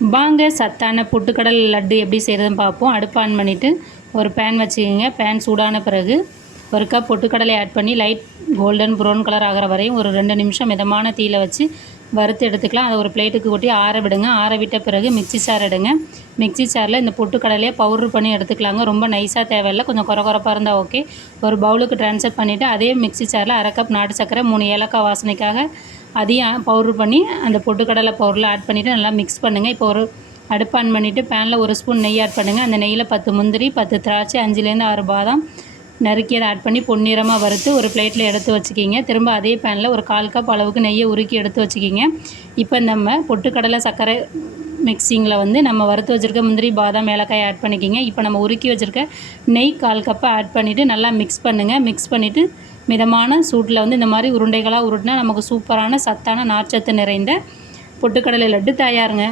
வாங்க சத்தான பொட்டுக்கடலை லட்டு எப்படி செய்கிறதுன்னு பார்ப்போம். அடுப்பு ஆன் பண்ணிவிட்டு ஒரு பேன் வச்சுக்கிங்க. பேன் சூடான பிறகு ஒரு கப் பொட்டுக்கடலை ஆட் பண்ணி லைட் கோல்டன் ப்ரௌன் கலர் ஆகிற வரையும் ஒரு 2 நிமிஷம் மிதமான தீயில் வச்சு வறுத்து எடுத்துக்கலாம். அதை ஒரு பிளேட்டுக்கு கொட்டி ஆற விடுங்க. ஆற விட்ட பிறகு மிக்சி சார் எடுங்க. மிக்சி சாரில் இந்த பொட்டுக்கடலையை பவுட்ரு பண்ணி எடுத்துக்கலாங்க. ரொம்ப நைஸாக தேவையில்லை, கொஞ்சம் குறகுறப்பாக இருந்தால் ஓகே. ஒரு பவுலுக்கு ட்ரான்ஸ்ஃபர் பண்ணிவிட்டு அதே மிக்சி சாரில் அரை கப் நாட்டு சர்க்கரை, 3 ஏலக்காய் வாசனைக்காக அதையும் பவுட்ரு பண்ணி அந்த பொட்டுக்கடலை பவுடரில் ஆட் பண்ணிவிட்டு நல்லா மிக்ஸ் பண்ணுங்கள். இப்போ ஒரு அடுப்பு ஆன் பண்ணிவிட்டு பேனில் 1 ஸ்பூன் நெய் ஆட் பண்ணுங்கள். அந்த நெய்யில் 10 முந்திரி, 10 திராட்சை, 5லேருந்து 6 பாதாம் நறுக்கியதை ஆட் பண்ணி பொன்னிறமாக வறுத்து ஒரு பிளேட்டில் எடுத்து வச்சுக்கிங்க. திரும்ப அதே பேனில் ஒரு 1/4 கப் அளவுக்கு நெய்யை உருக்கி எடுத்து வச்சுக்கிங்க. இப்போ நம்ம பொட்டுக்கடலை சர்க்கரை மிக்சிங்கில் நம்ம வறுத்து வச்சுருக்க முந்திரி, பாதாம், ஏலக்காய் ஆட் பண்ணிக்கிங்க. இப்போ நம்ம உருக்கி வச்சுருக்க நெய் 1/4 கப்பை ஆட் பண்ணிவிட்டு நல்லா மிக்ஸ் பண்ணுங்கள். மிக்ஸ் பண்ணிவிட்டு மிதமான சூட்டில் இந்த மாதிரி உருண்டைகளாக உருட்டினா நமக்கு சூப்பரான சத்தான நார்ச்சத்து நிறைந்த பொட்டுக்கடலை லட்டு தயாருங்க.